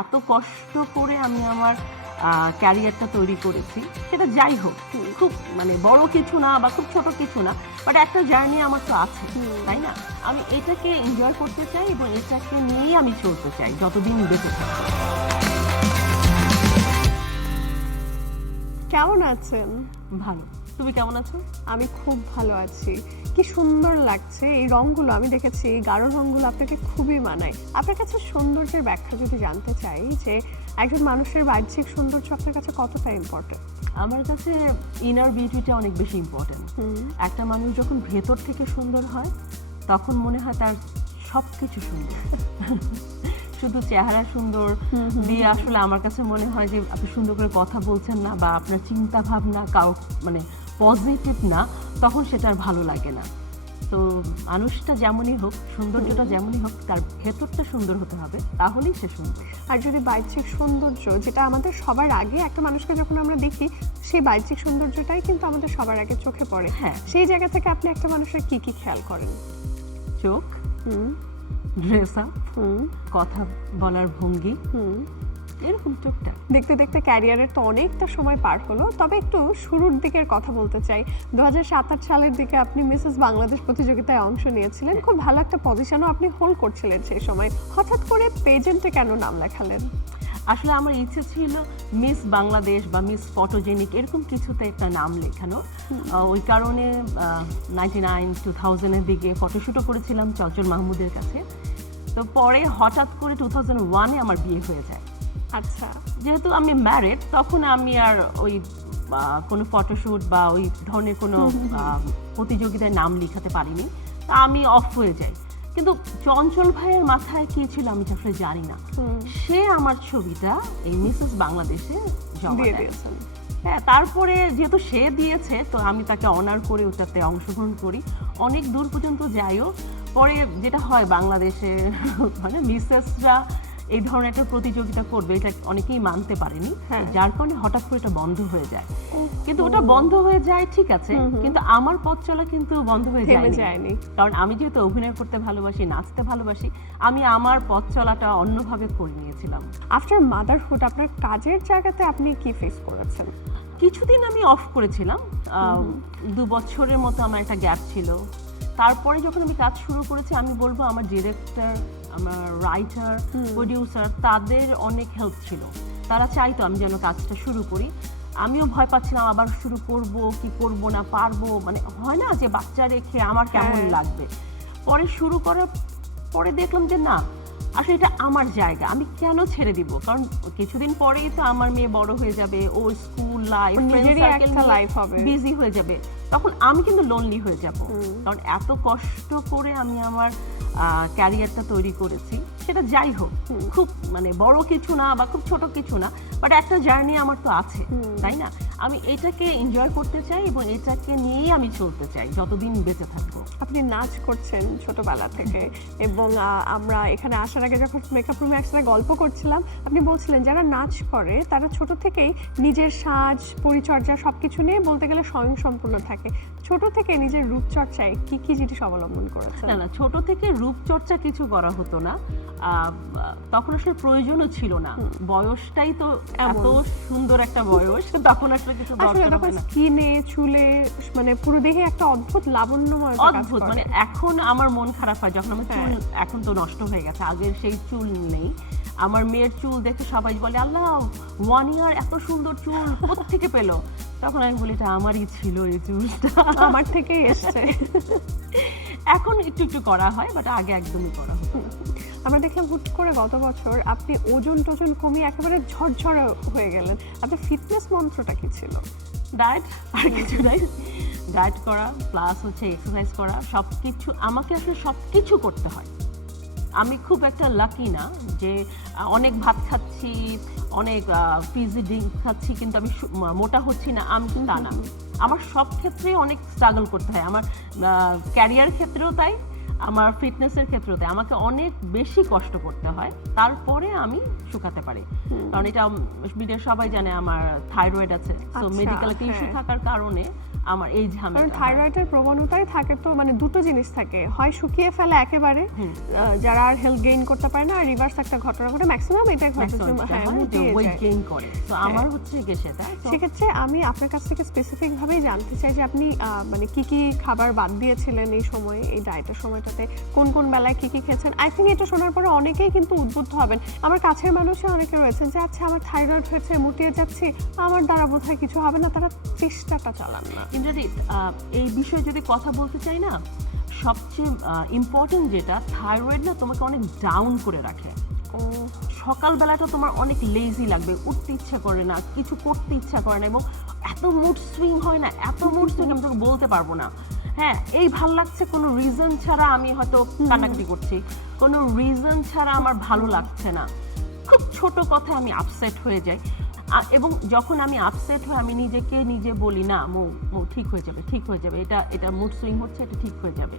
এত কষ্ট করে আমি আমার ক্যারিয়ারটা তৈরি করেছি, সেটা যাই হোক, খুব মানে বড় কিছু না বা খুব ছোট কিছু না, বাট একটা জার্নি আমার তো আছে, তাই না? আমি এটাকে এনজয় করতে চাই এবং এটাকে নিয়েই আমি চলতে চাই যতদিন বেঁচে থাকি। কেমন আছেন? ভালো। তুমি কেমন আছো? আমি খুব ভালো আছি। কি সুন্দর লাগছে এই রংগুলো, আমি দেখেছি এই গাঢ় রংগুলো আপনাকে খুবই মানায়। আপনার কাছে সৌন্দর্যের ব্যাখ্যা যদি জানতে চাই, যে একজন মানুষের বাহ্যিক সৌন্দর্য আপনার কাছে কতটা ইম্পর্টেন্ট? আমার কাছে ইনার বিউটিটা অনেক বেশি ইম্পর্টেন্ট। একটা মানুষ যখন ভেতর থেকে সুন্দর হয় তখন মনে হয় তার সব কিছু সুন্দর। শুধু চেহারা সুন্দর দিয়ে আসলে আমার কাছে মনে হয় যে আপনি সুন্দর করে কথা বলছেন না বা আপনার চিন্তা ভাবনা কাউ মানে পজিটিভ না, তখন সেটা আর ভালো লাগে না। তো মানুষটা যেমনই হোক, সৌন্দর্যটা যেমনই হোক, তার ভেতরটা সুন্দর হতে হবে, তাহলেই সে সুন্দর। আর যদি বাহ্যিক সৌন্দর্য, যেটা আমাদের সবার আগে, একটা মানুষকে যখন আমরা দেখি সেই বাহ্যিক সৌন্দর্যটাই কিন্তু আমাদের সবার আগে চোখে পড়ে। হ্যাঁ, সেই জায়গা থেকে আপনি একটা মানুষের কি কি খেয়াল করেন? চোখ, ড্রেস আপ, কথা বলার ভঙ্গি, এরকম টুকটাক। দেখতে দেখতে ক্যারিয়ারের তো অনেকটা সময় পার হলো, তবে একটু শুরুর দিকের কথা বলতে চাই। 2007-08 সালের দিকে আপনি মিসেস বাংলাদেশ প্রতিযোগিতায় অংশ নিয়েছিলেন, খুব ভালো একটা পজিশনও আপনি হোল্ড করছিলেন সেই সময়। হঠাৎ করে পেজেন্টে কেন নাম লেখালেন? আসলে আমার ইচ্ছে ছিল মিস বাংলাদেশ বা মিস ফটোজেনিক এরকম কিছুতে একটা নাম লেখানো। ওই কারণে 99-2000-এর দিকে ফটোশ্যুটও করেছিলাম চঞ্চল মাহমুদের কাছে। তো পরে হঠাৎ করে 2001-এ আমার বিয়ে হয়ে যায়। আচ্ছা, যেহেতু আমি ম্যারিড, তখন আমি আর ওই কোনো ফটোশ্যুট বা ওই ধরনের কোনো প্রতিযোগিতায় নাম লিখাতে পারিনি, তা আমি অফ হয়ে যাই। কিন্তু চঞ্চল ভাইয়ের মাথায় কি ছিল আমি আসলে জানি না, সে আমার ছবিটা এই মিসেস বাংলাদেশে জমা দেয়। হ্যাঁ, তারপরে যেহেতু সে দিয়েছে, তো আমি তাকে অনার করে ওটাতে অংশগ্রহণ করি, অনেক দূর পর্যন্ত যাইও। পরে যেটা হয় বাংলাদেশে, মানে মিসেসরা এই ধরনের একটা প্রতিযোগিতা করবে এটা অনেকেই মানতে পারেনি, যার কারণে হঠাৎ করে এটা বন্ধ হয়ে যায়। কিন্তু ওটা বন্ধ হয়ে যায় ঠিক আছে, কিন্তু আমার পথ চলা কিন্তু বন্ধ হয়ে যায়নি। কারণ আমি যেহেতু অভিনয় করতে ভালোবাসি, নাচতে ভালোবাসি, আমি আমার পথ চলাটা অন্যভাবে করে নিয়েছিলাম। আফটার মাদারহুড আপনার কাজের জায়গাতে আপনি কি ফেস করেছেন? কিছুদিন আমি অফ করেছিলাম, 2 বছরের মতো আমার একটা গ্যাপ ছিল। তারপরে যখন আমি কাজ শুরু করেছি, আমি বলবো আমার ডিরেক্টর, আমার রাইটার, প্রডিউসার, তাদের অনেক হেল্প ছিল। তারা চাইতো আমি যেন কাজটা শুরু করি। আমিও ভয় পাচ্ছিলাম আবার শুরু করব কি করব না, পারবো, মানে হয় না যে বাচ্চা রেখে আমার কেমন লাগবে। পরে শুরু করার পরে দেখলাম যে না, আসলে এটা আমার জায়গা, আমি কেন ছেড়ে দিব? কারণ কিছুদিন পরেই তো আমার মেয়ে বড় হয়ে যাবে, ও স্কুল লাইফ, লাইফ হবে, বিজি হয়ে যাবে, তখন আমি কিন্তু লোনলি হয়ে যাব। কারণ এত কষ্ট করে আমি আমার ক্যারিয়ারটা তৈরি করেছি, সেটা যাই হোক, খুব মানে বড় কিছু না বা খুব ছোট কিছু না, বাট একটা জার্নি আমার তো আছে, তাই না? আমি এটাকে এনজয় করতে চাই এবং এটাকে নিয়েই আমি চলতে চাই যতদিন বেঁচে থাকবো। আপনি নাচ করছেন ছোটবেলা থেকে, এবং আমরা এখানে আসার আগে যখন মেকআপ রুমে একসাথে গল্প করছিলাম, আপনি বলছিলেন যারা নাচ করে তারা ছোট থেকেই নিজের সাজ পরিচর্যা সবকিছু নিয়ে বলতে গেলে স্বয়ংসম্পূর্ণ থাকে। ছোট থেকে নিজের রূপচর্চায় কি কি জিনিস অবলম্বন করেছেন? না, ছোট থেকে রূপচর্চা কিছু করা হতো না, তখন আসলে প্রয়োজনও ছিল না, বয়সটাই তো এত সুন্দর একটা বয়স, তখন আসলে কিছু দরকার হয় না। স্কিনে, চুলে, মানে পুরো দেহে একটা অদ্ভুত লাবণ্যময় অদ্ভুত, মানে এখন আমার মন খারাপ হয় যখন আমার চুল এখন তো নষ্ট হয়ে গেছে, আগের সেই চুল নেই। আমার মেয়ের চুল দেখে সবাই বলে আল্লাহ 1 ইয়ার এত সুন্দর চুল কোত্থেকে পেলো? তখন আমি বলি এটা আমারই ছিল, এই চুলটা আমার থেকেই এসছে। এখন একটু একটু করা হয়, বাট আগে একদমই করা হতো। আমরা দেখলাম হুট করে গত বছর আপনি ওজন কমিয়ে একেবারে ঝরঝরে হয়ে গেলেন। আপনার ফিটনেস মন্ত্রটা কি ছিল? ডায়েট, আর কিছু নাই। ডায়েট করা প্লাস হচ্ছে এক্সারসাইজ করা, সব কিছু আমাকে আসলে সব কিছু করতে হয়। আমি খুব একটা লাকি না যে অনেক ভাত খাচ্ছি, অনেক ফিজি ড্রিঙ্ক খাচ্ছি কিন্তু আমি মোটা হচ্ছি না, আমি তা না। আমার সব ক্ষেত্রেই অনেক স্ট্রাগল করতে হয়, আমার ক্যারিয়ার ক্ষেত্রেও তাই, আমার ফিটনেসের ক্ষেত্রতে আমাকে অনেক বেশি কষ্ট করতে হয়, তারপরে আমি শুকাতে পারি। কারণ এটা মিডিয়া সবাই জানে আমার থাইরয়েড আছে, তো আচ্ছা, মেডিকেল একটা ইস্যু হ্যাঁ। থাকার কারণে আমার এই কারণ ঝামেলা। থাইরয়েডের প্রবণতাই থাকে তো মানে দুটো জিনিস থাকে, হয় শুকিয়ে ফেলে একেবারে, যারা আর হেলথ গেইন করতে পারে না, আর রিভার্স একটা ঘটনা ঘটে, ম্যাক্সিমাম এটা ঘটে যে হ্যাঁ মুটিয়ে ওয়েট যায়। গেইন করে, তো আমার হচ্ছে গিয়ে সেটা। তো সেক্ষেত্রে আমি আপনার কাছ থেকে স্পেসিফিক ভাবেই জানতে চাই যে আপনি মানে কি কি খাবার বাদ দিয়েছিলেন এই সময়, এই ডায়েটের সময়টাতে কোন কোন বেলায় কি কি খেয়েছেন। আই থিঙ্ক এটা শোনার পরে অনেকেই কিন্তু উদ্বুদ্ধ হবেন। আমার কাছের মানুষও অনেকে রয়েছেন যে আচ্ছা আমার থাইরয়েড হয়েছে, মুটিয়ে যাচ্ছি, আমার দ্বারা বোধহয় কিছু হবে না, তারা চেষ্টাটা চালান না। ইন্দ্রজিৎ, এই বিষয়ে যদি কথা বলতে চাই না, সবচেয়ে ইম্পর্টেন্ট যেটা, থাইরয়েড না তোমাকে অনেক ডাউন করে রাখে। ও সকালবেলাটা তোমার অনেক লেজি লাগবে, উঠতে ইচ্ছা করে না, কিছু করতে ইচ্ছা করে না, এবং এত মুড সুইং হয় না, এত মুড সুইং আমি তোকে বলতে পারবো না। হ্যাঁ, এই ভাল লাগছে কোনো রিজন ছাড়া, আমি হয়তো কান্নাকাটি করছি, কোনো রিজন ছাড়া আমার ভালো লাগছে না, খুব ছোট কথা আমি আপসেট হয়ে যাই। এবং যখন আমি আপসেট হই, আমি নিজেকে নিজে বলি না মো মো ঠিক হয়ে যাবে, ঠিক হয়ে যাবে, এটা মুড সুইং হচ্ছে, এটা ঠিক হয়ে যাবে।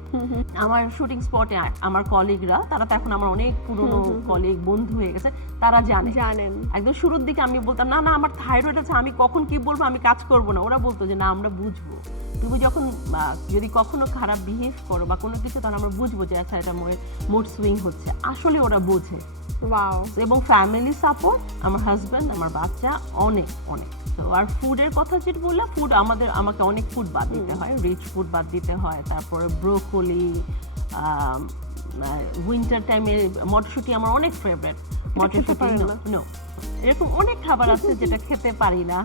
আমার শুটিং স্পটে আমার কলিগরা, তারা তো এখন আমার অনেক পুরনো কলিগ, বন্ধু হয়ে গেছে, তারা জানেন। একদম শুরুর দিকে আমি বলতাম না না আমার থাইরয়েড আছে, আমি কখন কি বলবো, আমি কাজ করবো না। ওরা বলতো যে না আমরা বুঝবো, তুমি যখন যদি কখনো খারাপ বিহেভ করো বা কোনো কিছু, তখন আমরা বুঝবো যে আচ্ছা এটা মুড সুইং হচ্ছে। আসলে ওরা বোঝে। ওয়াও। এবং ফ্যামিলি সাপোর্ট, আমার হাজব্যান্ড, আমার বাচ্চা, অনেক অনেক। তো আর ফুডের কথা যেটা বললাম, ফুড আমাকে অনেক ফুড বাদ দিতে হয়, রিচ ফুড বাদ দিতে হয়, তারপরে ব্রোকলি, উইন্টার টাইমে মটরশুঁটি আমার অনেক ফেভারিট, খেতে মটরশুঁটি পারেন না? নো, এরকম অনেক খাবার আছে যেটা খেতে পারি না।